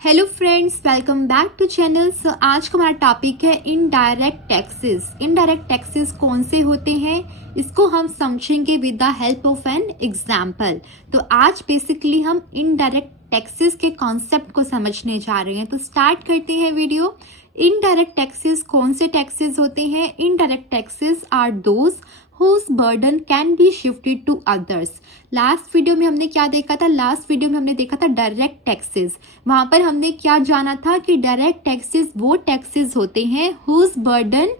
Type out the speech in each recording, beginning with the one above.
Hello friends, welcome back to channel. So आज का हमारा टॉपिक है इनडायरेक्ट टैक्सेस। इनडायरेक्ट टैक्सेस कौन से होते हैं, इसको हम समझेंगे with the help of an example. तो आज बेसिकली हम इनडायरेक्ट टैक्सेस के कॉन्सेप्ट को समझने जा रहे हैं। तो स्टार्ट करते हैं वीडियो। इनडायरेक्ट टैक्सेस कौन से टैक्सेस होते हैं? Indirect taxes are those whose burden can be shifted to others। Last video में हमने क्या देखा था? लास्ट वीडियो में हमने देखा था डायरेक्ट टैक्सेस। वहां पर हमने क्या जाना था कि डायरेक्ट टैक्सेस वो टैक्सेस होते हैं whose burden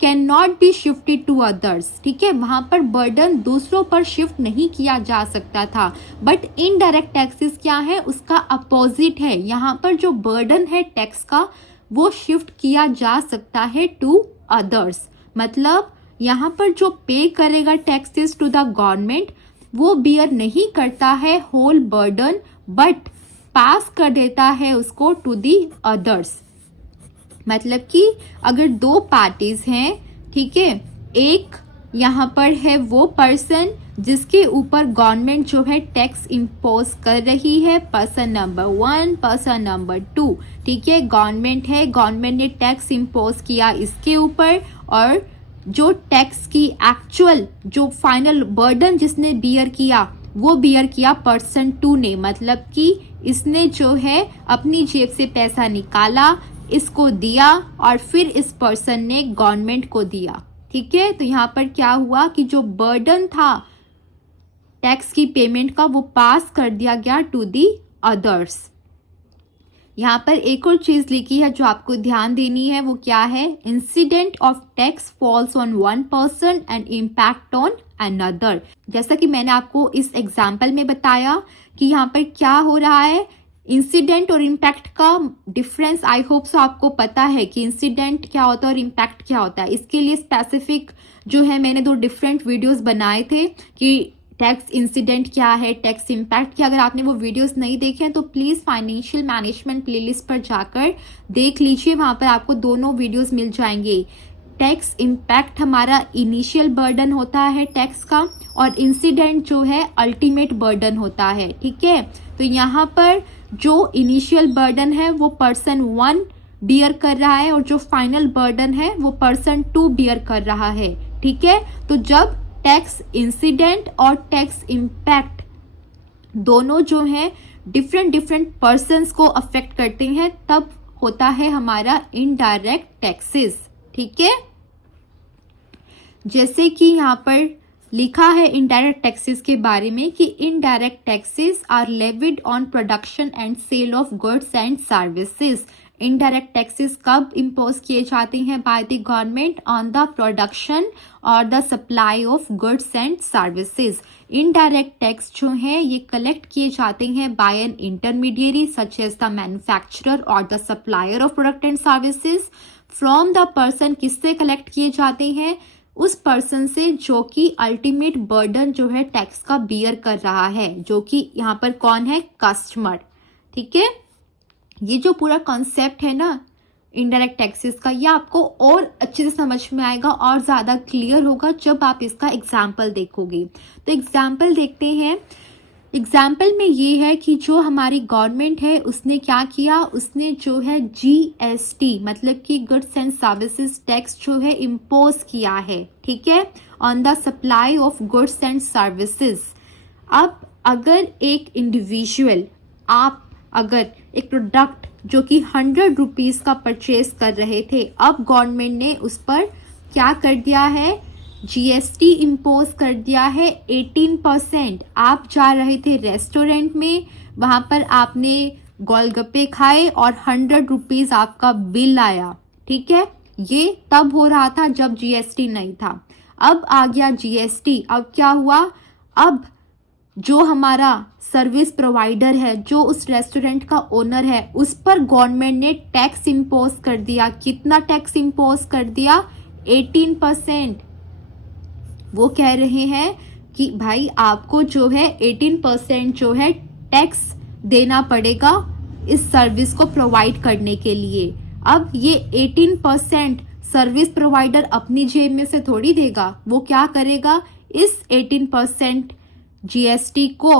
can not be shifted to others. ठीक है, वहां पर बर्डन दूसरों पर शिफ्ट नहीं किया जा सकता था। बट इनडायरेक्ट टैक्सेस क्या है? उसका अपोजिट है। यहाँ पर जो बर्डन है टैक्स का वो शिफ्ट किया जा सकता है टू अदर्स। मतलब यहाँ पर जो पे करेगा टैक्सेस टू द गवर्नमेंट वो बियर नहीं करता है होल बर्डन, बट पास कर देता है उसको टू दी अदर्स। मतलब कि अगर दो पार्टीज हैं, ठीक है, एक यहाँ पर है वो पर्सन जिसके ऊपर गवर्नमेंट जो है टैक्स इम्पोज कर रही है, पर्सन नंबर 1, पर्सन नंबर 2। ठीक है, गवर्नमेंट है, गवर्नमेंट ने टैक्स इम्पोज किया इसके ऊपर, और जो टैक्स की एक्चुअल जो फाइनल बर्डन जिसने बियर किया वो बियर किया पर्सन 2 ने। मतलब कि इसने जो है अपनी जेब से पैसा निकाला, इसको दिया, और फिर इस पर्सन ने गवर्नमेंट को दिया। ठीक है, तो यहाँ पर क्या हुआ कि जो बर्डन था टैक्स की पेमेंट का वो पास कर दिया गया टू दी अदर्स। यहाँ पर एक और चीज लिखी है जो आपको ध्यान देनी है, वो क्या है? Incident of tax falls on one person and impact on another. जैसा कि मैंने आपको इस एग्जाम्पल में बताया कि यहाँ पर क्या हो रहा है, इंसिडेंट और इम्पैक्ट का डिफरेंस आई होप सो आपको पता है कि इंसिडेंट क्या होता है और इम्पैक्ट क्या होता है। इसके लिए स्पेसिफिक जो है मैंने 2 डिफरेंट वीडियोस बनाए थे कि टैक्स इंसिडेंट क्या है, टैक्स इम्पैक्ट क्या। अगर आपने वो वीडियोस नहीं देखे हैं तो प्लीज फाइनेंशियल मैनेजमेंट प्लेलिस्ट पर जाकर देख लीजिए, वहां पर आपको दोनों वीडियोस मिल जाएंगे। टैक्स इम्पैक्ट हमारा इनिशियल बर्डन होता है टैक्स का, और इंसिडेंट जो है अल्टीमेट बर्डन होता है। ठीक है, तो यहाँ पर जो इनिशियल बर्डन है वो पर्सन 1 बियर कर रहा है, और जो फाइनल बर्डन है वो पर्सन 2 बियर कर रहा है। ठीक है, तो जब टैक्स इंसिडेंट और टैक्स इम्पैक्ट दोनों जो है डिफरेंट पर्संस को अफेक्ट करते हैं, तब होता है हमारा इनडायरेक्ट टैक्सेस। ठीक है, जैसे कि यहाँ पर लिखा है इनडायरेक्ट टैक्सेस के बारे में कि indirect taxes are levied on production and sale of goods and services. Indirect taxes कब इम्पोज किए जाते हैं by the government? On the production और the supply of goods and services. Indirect tax जो है ये कलेक्ट किए जाते हैं by an intermediary such as the manufacturer और the supplier of product and services from the person. किससे collect किए जाते हैं? उस पर्सन से जो कि अल्टीमेट बर्डन जो है टैक्स का बियर कर रहा है, जो कि यहाँ पर कौन है? कस्टमर। ठीक है, ये जो पूरा कॉन्सेप्ट है ना इनडायरेक्ट टैक्सेस का, ये आपको और अच्छे से समझ में आएगा और ज्यादा क्लियर होगा जब आप इसका एग्जाम्पल देखोगे। तो एग्जाम्पल देखते हैं। एग्जाम्पल में ये है कि जो हमारी गवर्नमेंट है उसने क्या किया, उसने जो है GST मतलब कि गुड्स एंड सर्विसेज टैक्स जो है इम्पोज किया है। ठीक है, on the supply of goods and services. अब अगर एक इंडिविजुअल, आप अगर एक प्रोडक्ट जो कि 100 रुपीज का परचेज कर रहे थे, अब गवर्नमेंट ने उस पर क्या कर दिया है? GST इम्पोज कर दिया है 18%। आप जा रहे थे रेस्टोरेंट में, वहां पर आपने गोलगप्पे खाए और 100 रुपीज आपका बिल आया। ठीक है, ये तब हो रहा था जब GST नहीं था। अब आ गया GST। अब क्या हुआ? अब जो हमारा सर्विस प्रोवाइडर है, जो उस रेस्टोरेंट का ओनर है, उस पर गवर्नमेंट ने टैक्स इम्पोज कर दिया। कितना टैक्स इम्पोज कर दिया? 18%। वो कह रहे हैं कि भाई आपको जो है 18% जो है टैक्स देना पड़ेगा इस सर्विस को प्रोवाइड करने के लिए। अब ये 18% सर्विस प्रोवाइडर अपनी जेब में से थोड़ी देगा, वो क्या करेगा? इस 18% GST को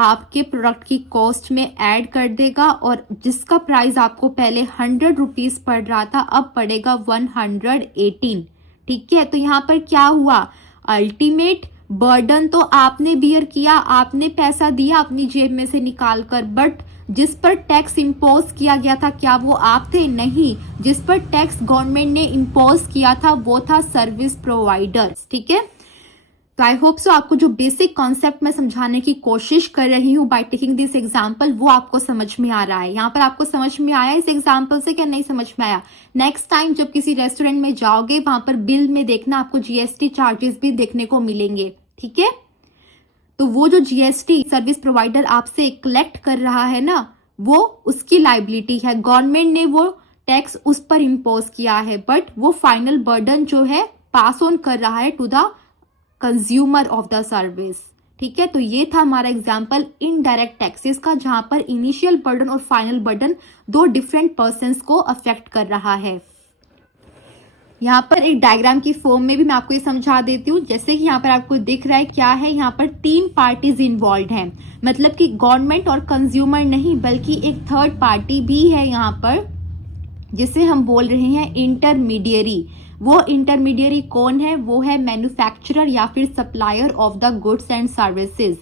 आपके प्रोडक्ट की कॉस्ट में ऐड कर देगा और जिसका प्राइस आपको पहले 100 रुपीज पड़ रहा था अब पड़ेगा 118। ठीक है, तो यहाँ पर क्या हुआ, अल्टीमेट बर्डन तो आपने बियर किया, आपने पैसा दिया अपनी जेब में से निकाल कर, बट जिस पर टैक्स इम्पोज किया गया था क्या वो आप थे? नहीं, जिस पर टैक्स गवर्नमेंट ने इम्पोज किया था वो था सर्विस प्रोवाइडर्स। ठीक है, तो आई होप सो आपको जो बेसिक कॉन्सेप्ट मैं समझाने की कोशिश कर रही हूँ बाय टेकिंग दिस एग्जांपल वो आपको समझ में आ रहा है। यहाँ पर आपको समझ में आया इस एग्जांपल से, क्या नहीं समझ में आया? नेक्स्ट टाइम जब किसी रेस्टोरेंट में जाओगे वहां पर बिल में देखना आपको जीएसटी चार्जेस भी देखने को मिलेंगे। ठीक है, तो वो जो जीएसटी सर्विस प्रोवाइडर आपसे कलेक्ट कर रहा है ना, वो उसकी लाइबिलिटी है, गवर्नमेंट ने वो टैक्स उस पर इम्पोज किया है, बट वो फाइनल बर्डन जो है पास ऑन कर रहा है to the consumer of the service. ठीक है, तो ये था हमारा एग्जांपल इनडायरेक्ट टैक्सेस का, जहां पर इनिशियल बर्डन और फाइनल बर्डन दो डिफरेंट पर्संस को अफेक्ट कर रहा है। यहाँ पर एक डायग्राम की फॉर्म में भी मैं आपको ये समझा देती हूँ। जैसे कि यहाँ पर आपको दिख रहा है क्या है, यहाँ पर 3 पार्टीज इन्वॉल्व हैं, मतलब कि गवर्नमेंट और कंज्यूमर नहीं बल्कि एक थर्ड पार्टी भी है यहाँ पर, जिसे हम बोल रहे हैं इंटरमीडियरी। वो इंटरमीडियरी कौन है? वो है मैन्युफैक्चरर या फिर supplier of the goods and services.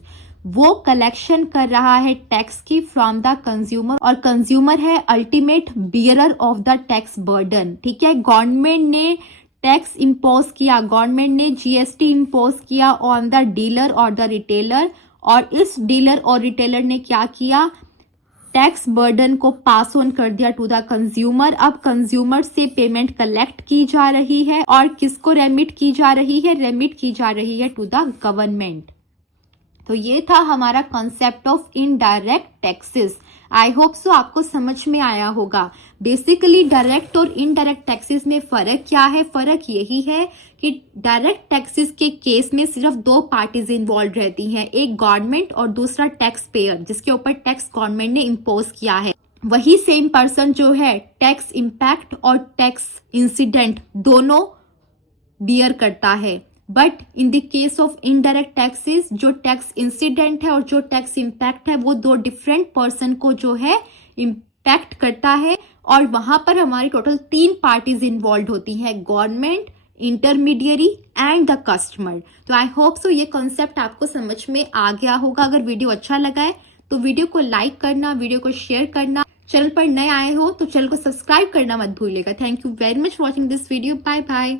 वो कलेक्शन कर रहा है टैक्स की फ्रॉम द कंज्यूमर, और कंज्यूमर है ultimate bearer of the tax burden. ठीक है, गवर्नमेंट ने टैक्स इम्पोज किया, गवर्नमेंट ने जीएसटी इम्पोज किया ऑन द डीलर और द रिटेलर, और इस डीलर और रिटेलर ने क्या किया, टैक्स बर्डन को पास ऑन कर दिया टू द कंज्यूमर। अब कंज्यूमर से पेमेंट कलेक्ट की जा रही है और किसको रेमिट की जा रही है? रेमिट की जा रही है टू द गवर्नमेंट। तो ये था हमारा concept of indirect taxes. I hope so आपको समझ में आया होगा। बेसिकली डायरेक्ट और इनडायरेक्ट टैक्सेस में फर्क क्या है? फर्क यही है कि डायरेक्ट टैक्सेस के केस में सिर्फ 2 पार्टीज इन्वॉल्व रहती हैं, एक गवर्नमेंट और दूसरा टैक्स पेयर, जिसके ऊपर टैक्स गवर्नमेंट ने इम्पोज किया है। वही सेम पर्सन जो है टैक्स इम्पैक्ट और टैक्स इंसिडेंट दोनों बियर करता है। But in the case of indirect taxes, जो टैक्स इंसिडेंट है और जो टैक्स इम्पैक्ट है वो 2 डिफरेंट पर्सन को जो है इम्पैक्ट करता है, और वहां पर हमारी टोटल 3 पार्टीज इन्वॉल्व होती हैं, government, intermediary and the customer. तो आई होप सो ये कॉन्सेप्ट आपको समझ में आ गया होगा। अगर वीडियो अच्छा लगा है तो वीडियो को लाइक करना, वीडियो को शेयर करना, चैनल पर नए आए हो तो चैनल को सब्सक्राइब करना मत भूलिएगा। Thank you very much watching this video. Bye bye.